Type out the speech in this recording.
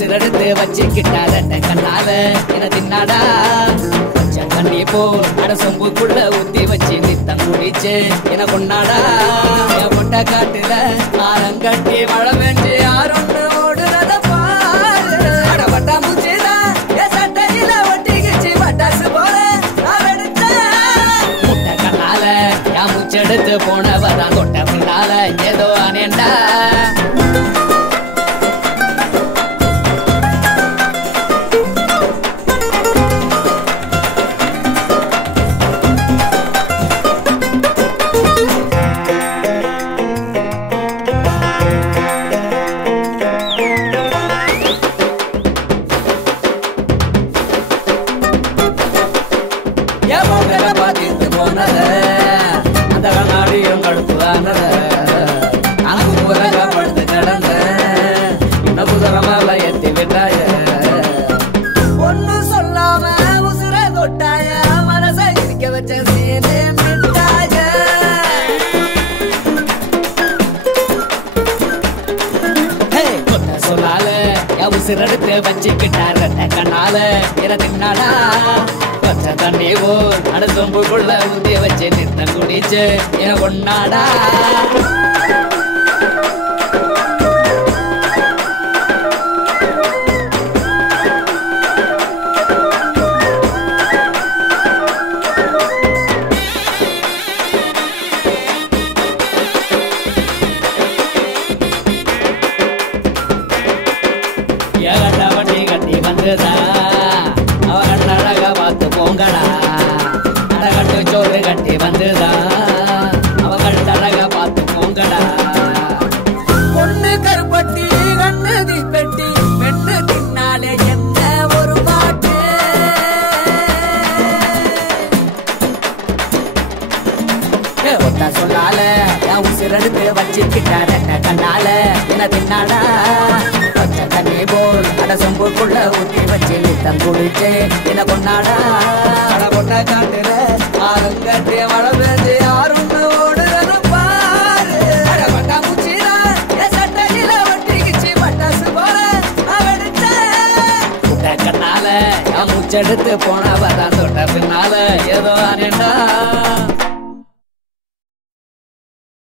உசிரெடுத்து வச்சுக்கிட்டாத கண்ணால என தின்னாடா கொஞ்சம் தண்ணி போ அட சொம்புக்குள்ள ஊத்தி வச்சு நித்தம் குடிச்சு என கொண்டாடா என் முட்டை காட்டுல ஆரங்கட்டி மழை பெஞ்சு யாருன்னு ஓடுறத பாரு அடப்பட்டா மூச்சுதான் என் சட்டையில ஒட்டிக்கிச்சு பட்டாசு போல நான் வெடிச்சேன் முட்டை கண்ணால என் மூச்செடுத்து போனவதான் தொட்ட பின்னால ஏதோ அனேண்டா அந்த கண்ணாடியும் கடுப்புதானத அங்கு புறங்க படுத்து கிடந்த இன்னும் புதரமால எத்தி விட்டாய ஒண்ணு சொல்லாம உசுர தொட்டாய மனச இருக்க வச்ச சீனே மிட்டாய கொத்த சொல்லால உசுரெடுத்து வச்சுக்கிட்டார் கண்ணால தின்னாடா பச்சை தண்ணி போல் அட சொம்புக்குள்ள ஊத்தி வச்சு நித்தம் குடிச்சு என கொண்டாடா ஏகண்ட வண்டி கட்டி வந்ததா அவ கண்ணழக பார்த்து போங்கடா அடகட்டு சோறு கட்டி வந்துதா அவ கண்ணழக பார்த்து போங்கடா பொண்ணு கருப்பட்டி கண்ணு தீப்பெட்டி பெண்ணு தின்னாலே என்ன ஒரு பாட்டு ஒத்த சொல்லால என் உசிரெடுத்து வச்சுக்கிட்டார கண்ணால என்ன தின்னாடா பச்சை தண்ணி போல் அட சொம்புக்குள்ள ஊத்தி வச்சு நித்தம் குடிச்சு என்ன கொண்டாடா அட கொண்ட காட்டுல ஆளுங்கட்டே மழை பெஞ்சு யாருன்னு ஓடுறது பாரு அட பட்டா மூச்சினா என் சட்டையில ஒட்டிக்கிச்சு பட்டாசு போல நான் வெடிச்சேன் முட்டை கண்ணால என் மூச்செடுத்து போனவதான் தொட்ட பின்னால ஏதோ அனேண்டா